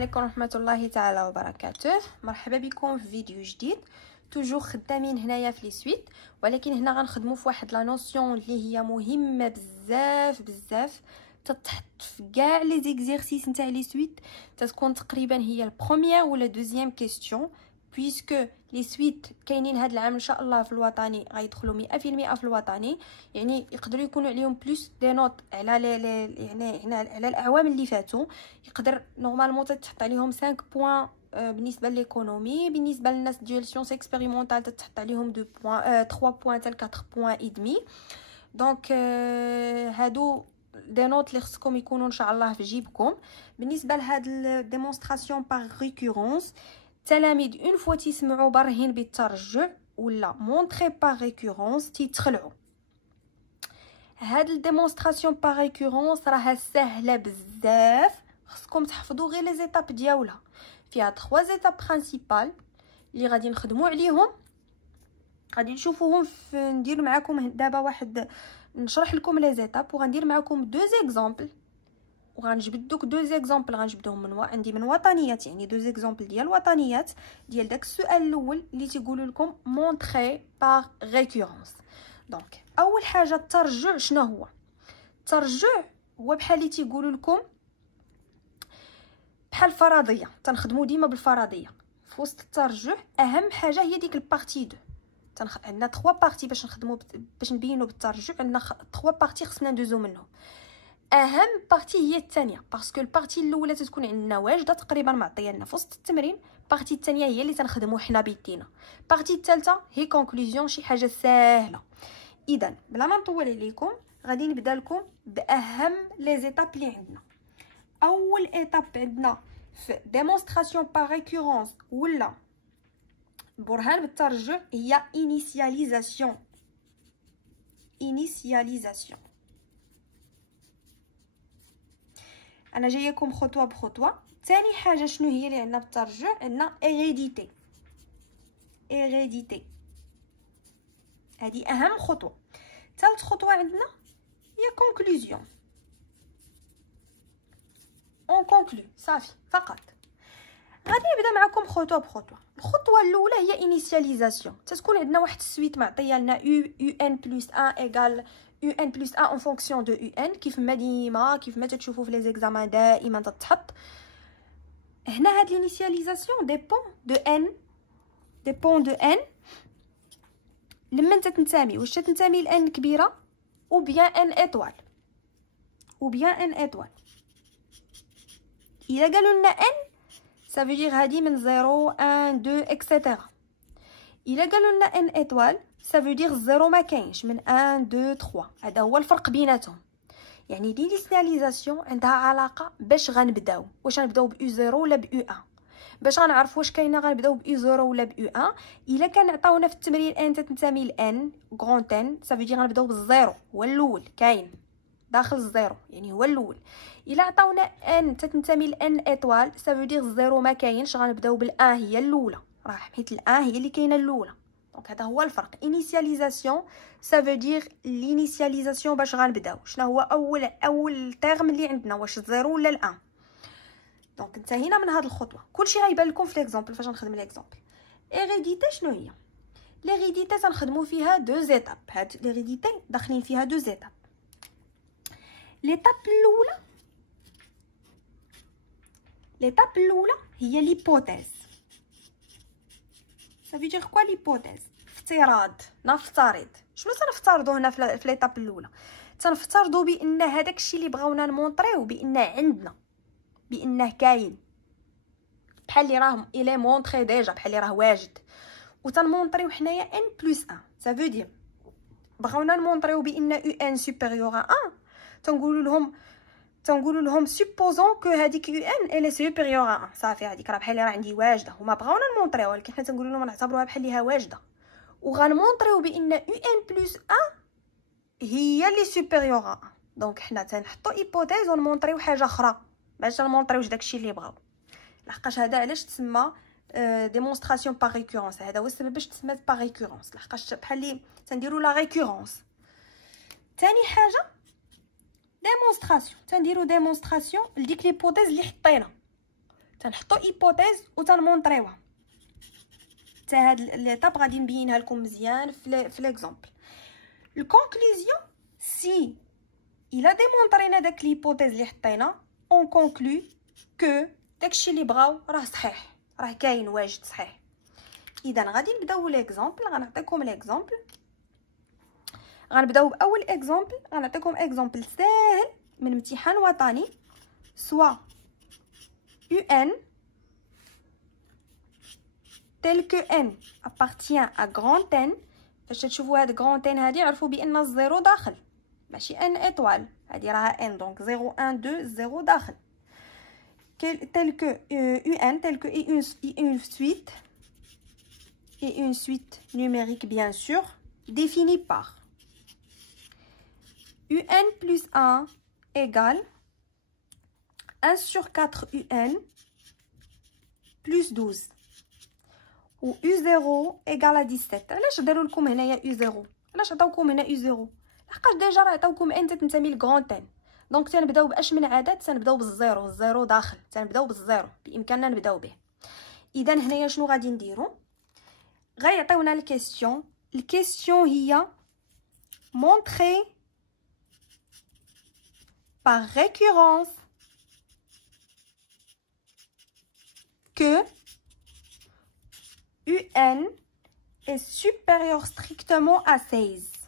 عليكم ورحمه الله تعالى وبركاته. مرحبا بكم في فيديو جديد. توجور خدامين هنايا في لي سويت، ولكن هنا غنخدموا في واحد لا نوسيون اللي هي مهمه بزاف بزاف، تتحط في كاع لي زيكزيرسيس نتاع لي سويت، تتكون تقريبا هي البروميير ولا دوزيام كيستيون، بويسكو لي سويت كاينين هذا العام ان شاء الله في الوطني، غيدخلوا 100% في الوطني، يعني يقدروا يكونوا عليهم بلوس دي نوت على يعني على الاعوام اللي فاتوا. يقدر نورمالمون تتحط عليهم 5 بوين بالنسبه ليكونومي، بالنسبه للناس ديال سيونس اكسبيريمونطال تتحط عليهم 2 بوين 3 بوين حتى 4 بوين اي دمي. دونك هادو دي نوت اللي خصكم يكونوا ان شاء الله في جيبكم. بالنسبه لهاد الديمونستراسيون باغ ريكورونس، التلاميذ اون فوا تيسمعوا برهين بالترجع ولا مونطري باغ ريكورونس تيتخلعوا. هاد الديمونستراسيون باغ ريكورونس راها سهله بزاف، خصكم تحفظوا غير لي زيتاب ديالها. فيها 3 زيتاب برينسيبال اللي غادي نخدموا عليهم، غادي نشوفوهم ندير معكم دابا واحد، نشرح لكم لي زيتاب وغندير معكم 2 زيكزامبل، وغنجبد دوك 2 زيكزامبل غنجبدهم من عندي من وطنيات، يعني 2 زيكزامبل ديال وطنيات ديال داك السؤال الاول اللي تيقولوا لكم مونطري باغ ريكورونس. دونك اول حاجه الترجع. شنو هو الترجع؟ هو بحال اللي تيقولوا لكم بحال الفرضيه، تنخدموا ديما بالفرضيه. في وسط الترجع اهم حاجه هي ديك البارتي 2. عندنا 3 بارتي باش نخدموا باش نبينوا بالترجع، عندنا 3 بارتي خصنا ندوزو منهم. اهم بارتي هي الثانيه، باسكو البارتي الاولى تتكون عندنا واجده تقريبا معطيه لنا في وسط التمرين، البارتي الثانيه هي اللي تنخدموا حنا بيدينا، البارتي الثالثه هي كونكلوزيون، شي حاجه ساهله. اذا بلا ما نطول عليكم غادي نبدا لكم باهم لي زيتاب اللي عندنا. اول ايتاب عندنا في ديمونستراسيون باغ ريكورونس ولا برهان بالترجع هي انيسياليزاسيون. انا جايكم خطوه بخطوه. ثاني حاجه شنو هي اللي عندنا بالترجع؟ عندنا هيريديتي. هذه اهم خطوه. ثالث خطوه عندنا هي كونكلوزيون. اون كونكلو صافي فقط. غادي نبدا معكم خطوه بخطوه. الخطوه الاولى هي انيسياليزاسيون. تتكون عندنا واحد السويت معطيه لنا ان بلس 1 ايغال ان بلس 1 اون فونكسيون دو ان، كيف ما تتشوفوا في لي زيكزامان دائما تتحط هنا. هاد الانيسياليزاسيون ديبون دو ان لما انت تنتمي، واش تنتمي لان كبيره او بيان ان ايطوال، الا قالوا لنا ان ça veut dire هادي من 0 1 2 etc. الا قالوا لنا ان ايطوال ça veut dire 0 ما كاينش، من 1 2 3. هذا هو الفرق بيناتهم. يعني الانيسياليزاسيون عندها علاقه باش غنبداو، واش غنبداو ب U0 ولا ب U1. باش غنعرف واش كاينه غنبداو ب U0 ولا ب U1. الا كان عطاونا في التمرين ان تنتمي لان غران ان ça veut dire غنبداو بالزيرو، هو الاول كاين داخل الزيرو، يعني هو الاول. الا عطاونا ان تنتمي لان ايطوال ça veut dire زيرو ما كاينش، غنبداو بالان هي الاولى، راه حيت الان هي اللي كاينه الاولى. دونك هذا هو الفرق. انيسياليزاسيون ça veut dire l'initialisation باش غنبداو. شنو هو اول تيرم اللي عندنا؟ واش الزيرو ولا الان؟ دونك انتهينا من هذه الخطوه. كلشي غيبان لكم في ليكزامبل. فاش نخدم ليكزامبل هيريديتي شنو هي؟ l'hérédité تنخدموا فيها 2 زيتاب. هاد l'hérédité داخلين فيها 2 زيتاب. ليتاب الاولى هي ليبوتيز. ça veut dire quoi ليبوتيز؟ افتراض. نفترض. شنو تنفترضوا هنا في ليتاب الاولى؟ تنفترضوا بان هذاك الشيء اللي بغاونا نمونطريو بانه عندنا، بانه كاين، بحال اللي راه الي مونطري ديجا، بحال اللي راه واجد، وتنمونطريو حنايا ان بلس 1. ça veut dire بغاونا نمونطريو بان ان سوبيريور ا 1، تنقولوا لهم سوبوزون كو هذيك يو ان الي سوبيريور ا 1. صافي هذيك راه بحال اللي راه عندي واجده، هما بغاونا نمونطريوها، ولكن حنا تنقولوا لهم نعتبروها بحال اللي واجده، وغنمونطريو بان يو ان بلس 1 هي اللي سوبيريور ا 1. دونك حنا تنحطوا ايبوتيز ونمونطريو حاجه اخرى باش نمونطريوش داكشي اللي بغاو. لحقاش هذا علاش تسمى ديمونستراسيون باغ ريكورونس. هذا هو السبب باش تسمات باغ ريكورونس، لحقاش بحال اللي تنديروا لا ريكورونس. ثاني حاجه ديمونستراسيون، تنديروا ديمونستراسيون لديك ليبوتيز اللي حطينا. تنحطوا ايبوتيز وتنمونطريوها. حتى هاد ليطاب غادي نبينها لكم مزيان في ليكزامبل. الكونكلوزيون سي الا ديمونطرينا داك ليبوتيز اللي حطينا اون كونكلو كو داكشي اللي بغاو راه صحيح، راه كاين واجد صحيح. اذا غادي نبداو ليكزامبل. غنعطيكم ليكزامبل. غنبداو باول اكزامبل. غنعطيكم اكزامبل ساهل من امتحان وطني. سوا UN tel que n appartient à grand N. فاش تشوفوا هاد grand N هادي عرفوا بان الزيرو داخل، ماشي n ايطوال، هادي راها n دونك 0 1 2 0 داخل. tel que UN tel que une suite numérique bien sûr définie par UN plus 1 égale 1 sur 4 UN plus 12 و U0 égale à 17. علاش داروا لكم هنايا U0؟ علاش عطاوكم هنا U0؟ لحقاش ديجا راه عطاوكم ان تنتمي لكغون ان. دونك تنبداو باش من عدد؟ تنبداو بالزيرو. الزيرو داخل، تنبداو بالزيرو، بامكاننا نبداو به. اذا هنايا شنو غادي نديرو؟ غيعطيونا الكيسيون هي montrer par récurrence que UN est supérieur strictement à 16.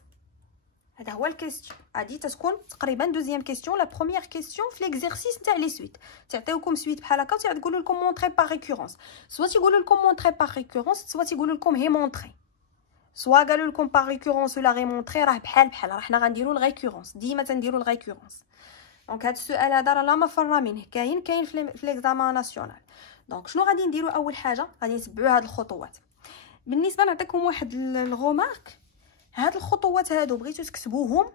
هذا هو الكيسيون. غادي تكون تقريبا دوزيام كيسيون. لا بروميير كيسيون في ليكزيرسيس تاع لي سويت تعطيوكم سويت بحال هكا وتقولوا لكم مونطري بار ريكورونس. سوا تيقولوا لكم مونطري بار ريكورونس، سوا تيقولوا لكم هي مونطري، سوا قالوا لكم بار ريكورونس ولا غي مونطري. راه بحال راه حنا غنديروا الريكورونس، ديما تنديروا الريكورونس. دونك هذا السؤال هذا راه لا مفر منه، كاين في ليكزامان ناسيونال. دونك شنو غادي نديروا؟ اول حاجه غادي نتبعوا هاد الخطوات. بالنسبه نعطيكم واحد الغومارك، هاد الخطوات هادو بغيتو تكتبوهم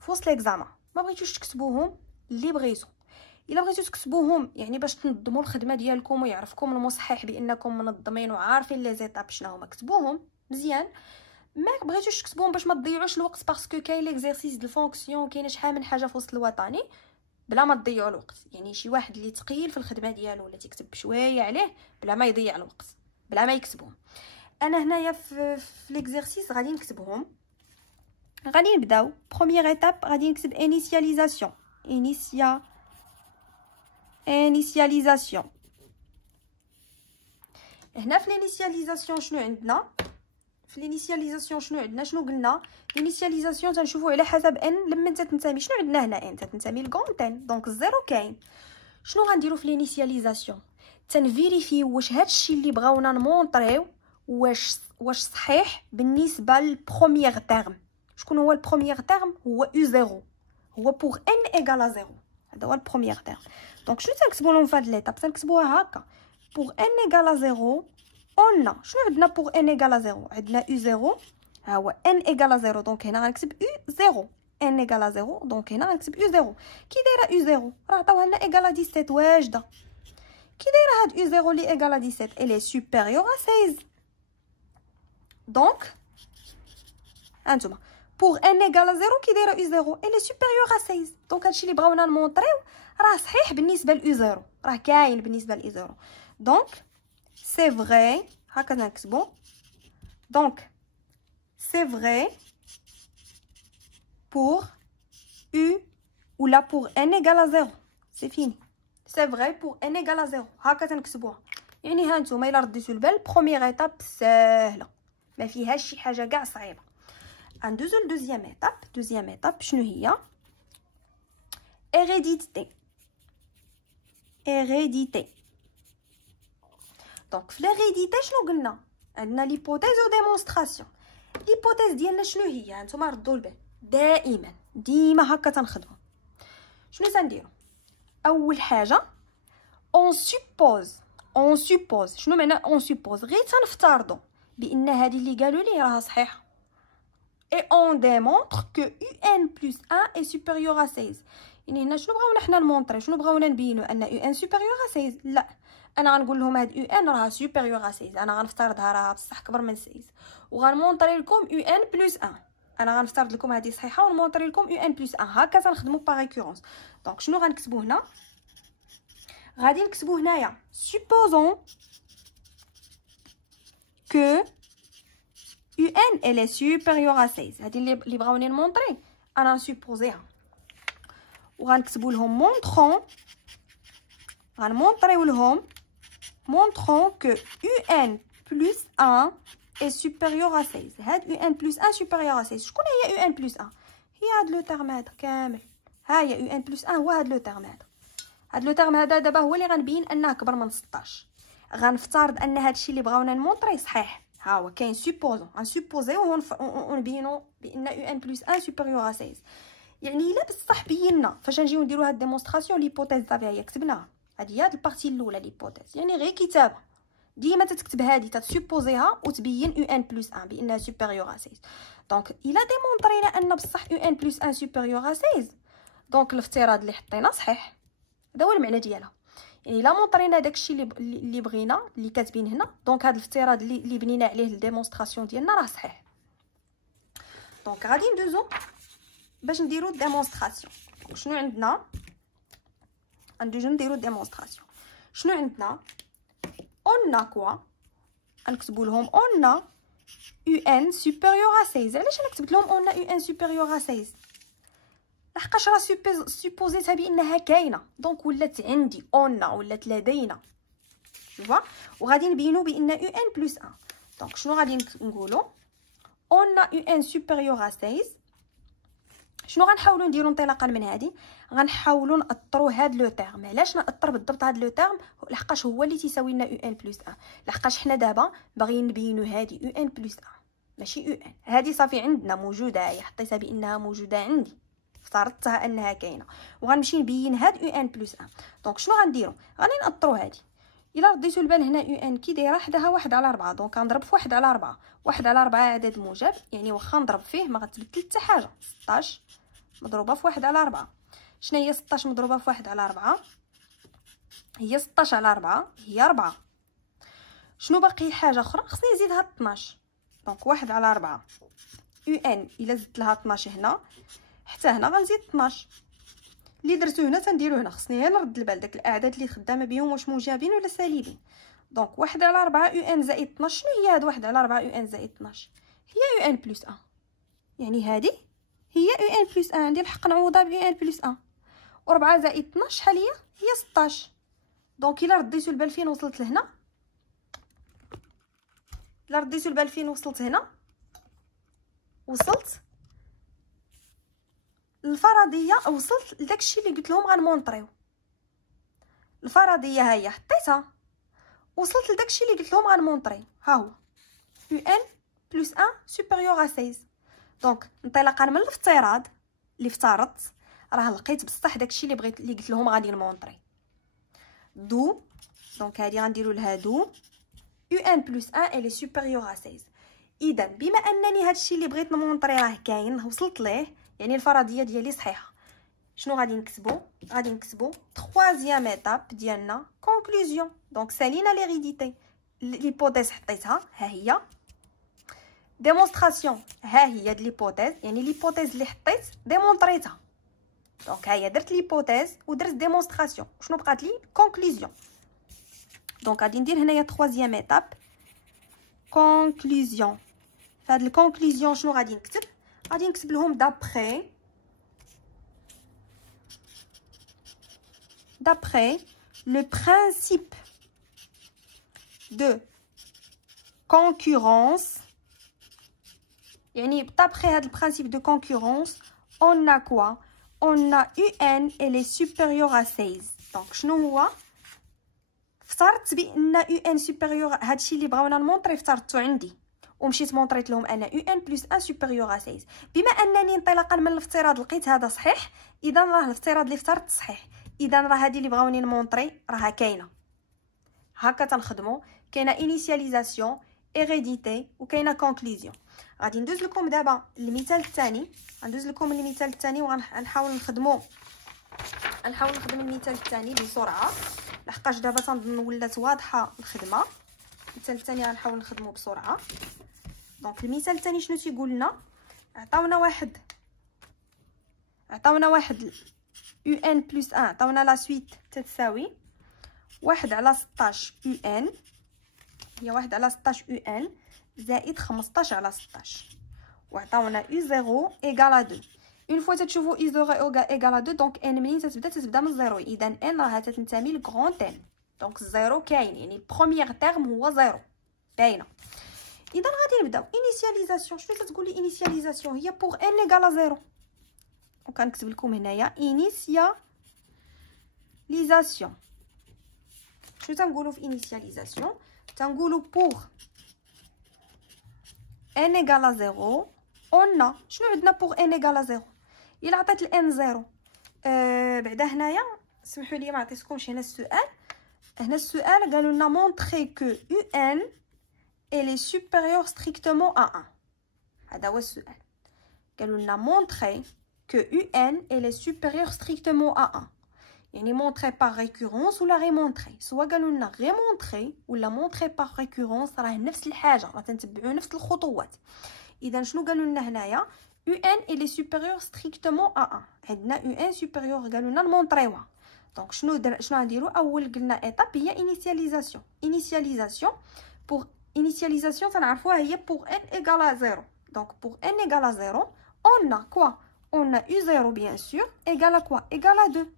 في وسط ليكزامان، ما بغيتوش تكتبوهم اللي بغيتو. الا بغيتو تكتبوهم يعني باش تنظموا الخدمه ديالكم ويعرفكم المصحح بانكم منظمين وعارفين لي زيتاب شنو هما، كتبوهم مزيان. ما بغيتوش تكتبوهم باش ما تضيعوش الوقت، باسكو كاين ليكزيرسيس د الفونكسيون، كاينه شحال من حاجه في وسط الوطني بلا ما تضيعوا الوقت. يعني شي واحد اللي ثقيل في الخدمه ديالو ولا تيكتب بشويه عليه بلا ما يضيع الوقت، بلا ما يكتبهم. انا هنايا في ليكزيرسيس غادي نكتبهم. غادي نبداو بروميير ايتاب. غادي نكتب انيسياليزاسيون. هنا في الانيسياليزاسيون شنو عندنا؟ شنو قلنا؟ الانيسياليزاسيون تنشوفوا على حسب ان لما انت تنتمي. شنو عندنا هنا؟ ان تنتمي لكونت ان، دونك الزيرو كاين. شنو غنديروا في الانيسياليزاسيون؟ تنفيريفيو واش هادشي اللي بغاونا نمونطريو واش صحيح بالنسبه للبروميير تيرم. شكون هو البروميير تيرم؟ هو U0، هو بوغ n ايغال 0. هذا هو البروميير تيرم. دونك شنو تنكتبوا لهم في هاد ليطاب؟ تنكتبوها هكا بوغ n ايغال 0 اون. شنو عندنا بوغ n ايغال 0؟ عندنا U0، ها هو n ايغال 0، دونك هنا غنكتب U0. n ايغال 0، دونك هنا غنكتب U0. كي دايره U0؟ راه عطاوها لنا ايغال 17 واجده. كي دايره هاد U0 اللي ايغال 17؟ elle est supérieure à 16. دونك هانتوما بوغ n ايغال 0 كي دايره U0 elle est supérieure à 16. دونك هادشي اللي بغاونا نمونطريو راه صحيح بالنسبه ل U0، راه كاين بالنسبه ل U0. دونك سي فري، هكا نكتبو. دونك سي فري بوغ U ولا بوغ n ايغال 0. سي فيني. سي فري بوغ n ايغال 0، هكا تنكتبوها. يعني هانتوما الا رديتو البال بروميير ايتاب ساهله، ما فيهاش شي حاجه كاع صعيبه. ندوزو لدوزيام ايتاب. دوزيام ايتاب شنو هي؟ هيريديتي. دونك في l'hérédité شنو قلنا؟ عندنا ليبوتيز و ديمونستراسيون. ليبوتيز ديالنا شنو هي؟ هانتوما ردوا البال، ديما هكا تنخدموا. شنو تنديروا؟ اول حاجه اون سوبوز. شنو معنى اون سوبوز؟ غير تنفترضوا بان هذه اللي قالوا لي راها صحيحه. et on démontre que UN plus 1 est supérieur à 16. يعني هنا شنو بغاونا حنا نمونطري؟ شنو بغاونا نبينوا؟ ان UN supérieur à 16. لا، انا غنقول لهم هاد UN راها supérieur à 16، انا غنفترضها راها بصح كبر من 16 وغنمونطري لكم UN plus 1. انا غنفترض لكم هذه صحيحه ونمونطري لكم UN plus 1. هكا تنخدموا باغ ريكورونس. دونك شنو غنكتبوا هنا؟ غادي نكتبو هنايا supposons que UN elle est supérieure à 16. هادي اللي بغاوني نمونطري انا نسوبوزيها، وغنكتبوا لهم غنمونطريو لهم montrons que UN plus 1 est supérieur à 16. هاد UN plus 1 supérieur à 16. شكون هي UN plus 1؟ هي هاد لو تيرم هذا كامل. ها هي UN plus 1 هو هاد لو تيرم هذا. هاد لو تيرم هذا دابا هو اللي غنبين انه اكبر من 16. غنفترض ان هادشي اللي بغاونا نمونطري صحيح. ها هو كاين سوبوزون، غنسوبوزيو ونبينو بان UN plus 1 supérieur à 16. يعني الا بصح بينا فاش نجيو نديرو هاد ديمونستراسيون ليبوتيز طبيعيه كتبناها. هادي هي البارتي الاولى ليبوتيز، يعني غير كتابه ديما تتكتب هادي تسوبوزيها وتبين UN plus 1 بانها supérieur à 16. دونك الا ديمونطرينا ان بصح UN plus 1 supérieur à 16 دونك الافتراض اللي حطينا صحيح. هذا هو المعنى ديالها، يعني الا مونطرينا داكشي اللي بغينا اللي كاتبين هنا دونك هذا الافتراض اللي بنينا عليه الديمونستراسيون ديالنا راه صحيح. دونك غادي ندوزو باش نديرو الديمونستراسيون. شنو عندنا؟ غندوزو نديرو الديمونستراسيون. شنو عندنا؟ on a quoi؟ غنكتبوا لهم on a UN supérieur à 16. علاش انا كتبت لهم on a UN supérieur à 16؟ لحقاش راه سوبوزيتها بانها كاينه دونك ولات عندي on a ولات لدينا شوفوا، وغادي نبينوا بان UN plus 1. دونك شنو غادي نقولوا؟ on a UN supérieur à 16. شنو غنحاولوا نديروا انطلاقا من هذه؟ غنحاولوا ناثروا هاد لو تيرم. علاش ناثر بالضبط هاد لو تيرم؟ لحقاش هو اللي تيساوي لنا UN plus 1. لحقاش حنا دابا باغيين نبينوا هذه UN plus 1 ماشي UN. هذه صافي عندنا موجوده، هي حطيتها بانها موجوده عندي، افترضتها انها كاينه، وغنمشي نبين هاد UN plus 1. دونك شنو غنديروا؟ غادي ناثروا هذه. الا رديتوا البال هنا UN كي دايره حداها 1 على 4، دونك غنضرب في 1 على 4. 1 على 4 عدد موجب، يعني واخا نضرب فيه ما غتبدل حتى حاجه. 16 مضروبه في 1 على 4. شنو هي 16 مضروبه في 1 على 4؟ هي 16 على 4 هي 4. شنو باقي حاجه اخرى؟ خصني نزيدها 12. دونك 1 على 4 UN الا زدت لها 12 هنا حتى هنا غنزيد 12. اللي درتو هنا تنديرو هنا. خصني غير نرد البال داك الاعداد اللي خدامه بهم واش موجبين ولا سالبين. دونك 1 على 4 UN زائد 12. شنو هي هاد 1 على 4 UN زائد 12؟ هي UN plus 1. يعني هذه هي UN plus 1. عندي الحق نعوضها ب UN plus 1. و4 زائد 12 شحال هي 16. دونك الا رديتو البال فين وصلت لهنا، الا رديتو البال فين وصلت هنا، وصلت الفرضيه، وصلت لداكشي اللي قلت لهم غنمونطريو. الفرضيه ها هي حطيتها، وصلت لداكشي اللي قلت لهم غنمونطري. ها هو UN plus 1 supérieur à 16. دونك انطلاقا من الافتراض اللي افترضت راه لقيت بصح داكشي اللي قلت لهم غادي نمونطري. دو دونك هادي غنديروا لها دو UN plus 1 elle est supérieure à 16. اذا بما انني هادشي اللي بغيت نمونطري راه كاين وصلت ليه، يعني الفرضيه ديالي صحيحه، شنو غادي نكتبو؟ غادي نكتبو 3ème ايتاب ديالنا كونكلوزيون. دونك سالينا ليغيديتي، ليبوتيز حطيتها ها هي، ديمونستراسيون ها هي د ليبوتيز، يعني ليبوتيز اللي حطيت ديمونطريتها. دونك ها هي درت ليبوتيز ودرت ديمونستراسيون، شنو بقات لي؟ كونكلوزيون. دونك غادي ندير هنايا 3ème ايتاب كونكلوزيون. فهاد الكونكلوزيون شنو غادي نكتب؟ غادي نكتب لهم d'après le principe de concurrence. يعني d'après هاد البرانسيب de concurrence on a quoi? On a UN elle est supérieure à 16. دونك شنو هو؟ افترضت بان UN supérieur، هادشي اللي بغاونا نمونطري افترضتو عندي ومشيت مونطريت لهم انا UN plus 1 supérieur à 16. بما انني انطلاقا من الافتراض لقيت هذا صحيح، اذا راه الافتراض اللي افترضت صحيح، اذا راه هذه اللي بغاوني نمونطري راها كاينه. هكا تنخدموا، كاينه انيسياليزاسيون، هيريديتي، وكاينه كونكلوزيون. غادي ندوز لكم دابا المثال الثاني. غندوز لكم المثال الثاني وغنحاول نخدم المثال الثاني بسرعه لحقاش دابا تنظن ولات واضحه الخدمه. المثال الثاني غنحاول نخدمه بسرعه. دونك المثال الثاني شنو تيقول لنا؟ عطاونا واحد UN plus 1، عطاونا لا سويت تتساوي 1 على 16 يو ان، هي 1 على 16 يو ان زائد 15 على 16، وعطاونا يو 0 ايكال 2. اون فوا تتشوفوا يو 0 ايكال 2 دونك ان منين تتبدا من زيرو، اذا ان راها تنتمي لكغون ان، دونك الزيرو كاين، يعني بروميير تيرم هو زيرو باينه. اذا غادي نبداو انيسياليزاسيون. شنو تتقول لي انيسياليزاسيون؟ هي بوغ ان ايكال زيرو، وكنكتب لكم هنايا انيسياليزاسيون. شنو تنقولوا في انيسياليزاسيون؟ تنقولوا بوغ ان ايكال زيرو اون. شنو عندنا بوغ ان ايكال زيرو؟ الا عطيت الان زيرو بعدا هنايا سمحوا لي ما عطيتكمش هنا السؤال. هنا السؤال قالوا لنا مونطري كو يو ان elle est supérieure strictement à 1. هذا هو السؤال. قالوا لنا montrer que UN elle est supérieure strictement à 1. يعني montrer par récurrence ولا remontrer. سواء قالوا لنا remontrer ولا montrer par récurrence راه نفس الحاجة، راه تنتبعوا نفس الخطوات. إذا شنو قالوا لنا هنايا؟ UN elle est supérieure strictement à 1. عندنا UN supérieure قالوا لنا نمونطريوها. دونك شنو غنديروا؟ أول قلنا étape هي initialisation. Initialisation pour initialisation تنعرفوها هي pour n égale à 0. donc pour n égale à 0 on a quoi? on a u0 bien sûr égale à quoi? égale à 2.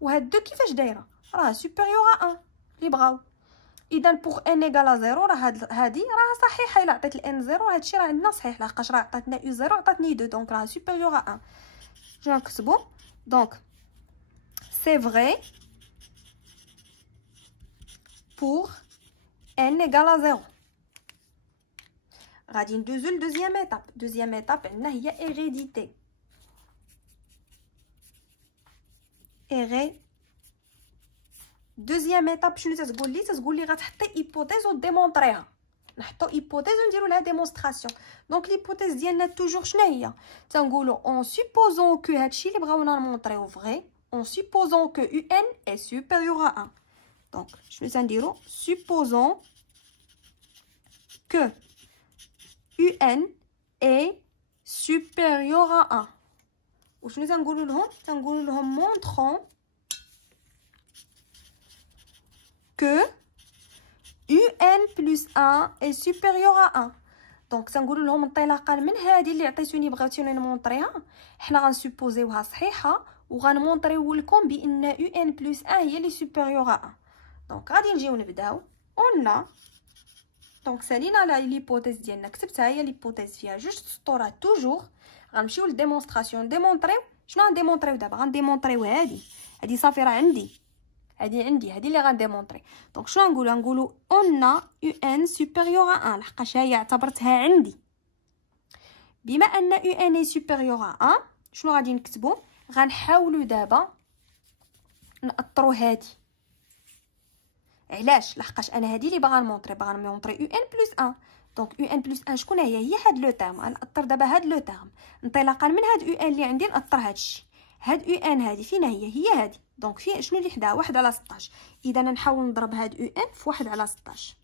وهاد 2 كيفاش دايره؟ راه supérieur à 1 اللي بغاو. اذا pour n égale à 0 راه هادي راه صحيحه. الا عطيت ال n 0 هادشي راه عندنا صحيح، لحقاش راه عطاتنا u0 عطاتني 2 دونك راه supérieur à 1. شنو نكتبوا؟ donc c'est vrai pour n égale à 0. غادي ندوزو لدوزيام ايطاب. دوزيام ايطاب عندنا هي ايريديتي. دوزيام ايطاب شنو تتقول لي؟ تتقول لي غتحطي ايبوتيز وديمونطريها. نحطو ايبوتيز ونديرو لها ديمونستراسيون. دونك ليبوتيز ديالنا توجور شنو هي؟ تنقولو اون سوبوزون كو هادشي اللي بغاونا نمونطريو فري، اون سوبوزون كو يو ان اي سوبيريور ا 1. دونك شنو تنديرو؟ سوبوزون كو UN est supérieur à 1. وشنو تنقولوا لهم؟ تنقولوا لهم montrons que UN plus 1 est supérieur à 1. دونك تنقولوا لهم انطلاقا من هذه اللي عطيتوني بغيتوني نمونطريها، حنا غنسوبوزيوها صحيحه وغنمونطريو لكم بان UN plus 1 هي اللي supérieur à 1. دونك غادي نجيو نبداو. on دونك سالينا على ليبوتيز ديالنا، كتبتها هي ليبوتيز فيها جوج سطورات توجور. غنمشيو للديمونستراسيون. ديمونطريو شنو غنديمونطريو دابا؟ غنديمونطريو هادي صافي راه عندي، هادي اللي غنديمونطري. دونك شنو غنقولوا اون يو ان سوبيريور ا 1 لحقاش هي اعتبرتها عندي. بما ان يو ان سوبيريور ا 1 شنو غادي نكتبوا؟ غنحاولوا دابا نأطروا هادي. علاش؟ لحقاش انا هادي اللي باغا نمونطري يو ان بلس 1. دونك يو ان بلس 1 شكون هي هاد لو تيرم. غنأطر دابا هاد لو تيرم انطلاقا من هاد يو ان اللي عندي. نأطر هادشي. هاد يو ان هادي فينا هي هادي. دونك في شنو اللي حداها؟ 1 على 16. اذا نحاول نضرب هاد يو ان في 1 على 16.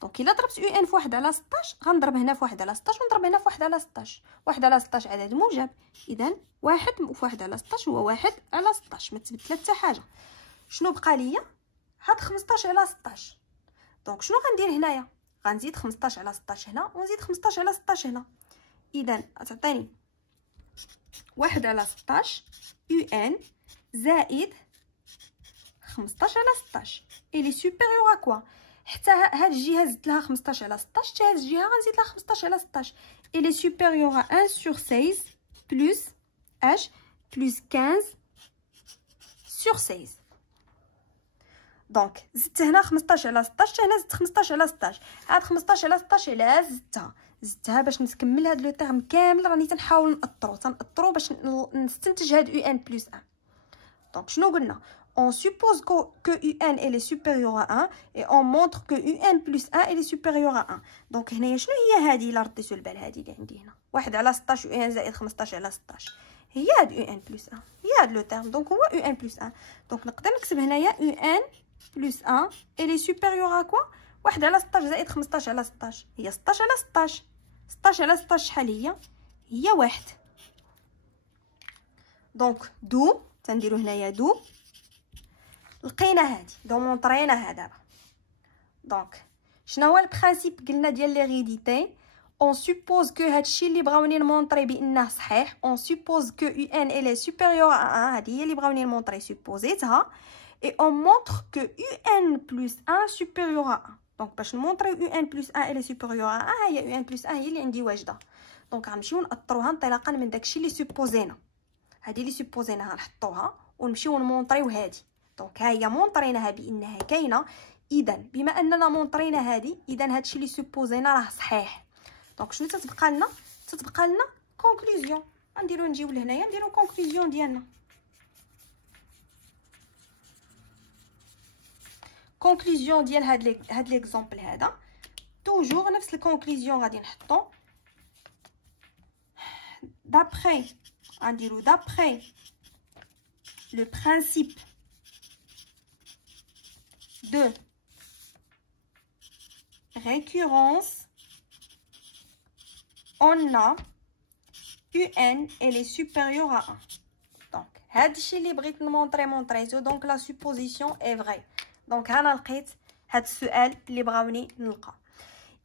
دونك الا ضربت يو ان في 1 على 16 غنضرب هنا في 1 على 16 ونضرب هنا في 1 على 16. 1 على 16 عدد موجب، اذا 1 في 1 على 16 هو 1 على 16. ما تبدل حتى حاجه. شنو بقى ليا؟ هاد 15 على 16. دونك شنو غندير هنايا؟ غنزيد 15 على 16 هنا ونزيد 15 على 16 هنا. اذا تعطيني 1 على 16 يو ان زائد 15 على 16 الي سوبيريور ا كوا. حتى هاد الجهه زدت لها 15 على 16، حتى هاد الجهه غنزيد لها 15 على 16 الي سوبيريور ا 1 sur 16 بلس اش بلس 15 sur 16. دونك زدت هنا 15 على 16، هنا زدت 15 على 16. هاد 15 على 16 علاش زدتها؟ باش نكمل هاد لو تيرم كامل راني تنحاول نأطرو باش نستنتج هاد يو ان بلس 1. دونك شنو قلنا؟ on suppose que UN elle est supérieure à 1 et on montre que UN plus 1 elle est supérieure à 1. دونك هنايا شنو هي هذه الا رديتو البال؟ هذه اللي عندي هنا 1 على 16 UN زائد 15 على 16 هي هاد UN plus 1، هي هاد لو تيرم. دونك هو UN plus 1. دونك نقدر نكتب هنايا UN plus 1 elle est supérieure à quoi؟ 1 على 16 زائد 15 على 16 هي 16 على 16. 16 على 16 شحال هي 1. دونك دو تنديرو هنايا دو لقينا هادي دومونطريناها دابا. دونك شنو هو البرانسيپ قلنا ديال ليغيديتي؟ on suppose que هادشي اللي بغاوني نمونطري بانه صحيح. on suppose que un elle est supérieur à 1. هادي هي اللي بغاوني نمونطري سوبوزيتها. et on montre que un plus 1 supérieur à 1. دونك باش نمونطري un plus 1 elle est supérieur à 1 هي un plus 1 هي اللي عندي واجده. دونك غنمشيو ناطروها انطلاقا من داكشي اللي سوبوزينا. هادي اللي سوبوزيناها نحطوها ونمشيو نمونطريو هادي. دونك ها هي مونطريناها بانها كاينه. اذا بما اننا مونطرينا هادي اذا هادشي اللي سوبوزينا راه صحيح. دونك شنو تتبقى لنا؟ تتبقى لنا كونكلوزيون. غنديرو نجيو لهنايا نديرو كونكلوزيون ديالنا. كونكلوزيون ديال هاد ليكزامبل هذا توجور نفس الكونكلوزيون غادي نحطو. d'après غنديرو d'après le principe de récurrence on a un elle est supérieure à 1. donc هادشي اللي بغيت مونطريتو. دونك لا سوبوزيسيون اي فري. دونك انا لقيت هاد السؤال اللي بغاوني نلقى.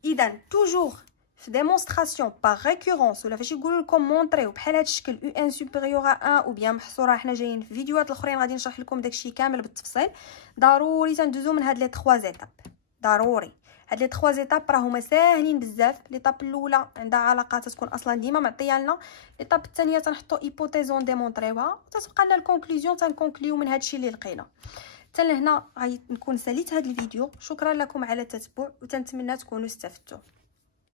اذا توجور في ديمونستراسيون باغ ريكورونس ولا فاش يقولوا لكم مونطريو بحال هاد الشكل يو ان سوبيريور ا 1 او بيان محصوره، حنا جايين في فيديوهات الاخرين غادي نشرح لكم داكشي كامل بالتفصيل. ضروري تندوزو من هاد لي 3 زيتاب. ضروري هاد لي 3 زيتاب راه هما ساهلين بزاف. ليطاب الاولى عندها علاقه تكون اصلا ديما معطيه لنا. ليطاب الثانيه تنحطوا ايبوتيزون ديمونطريوها وتتبقى لنا الكونكلوزيون تنكونكليو من هادشي اللي لقينا. حتى لهنا غنكون ساليت هاد الفيديو. شكرا لكم على التتبع وتنتمنى تكونوا استفدتوا.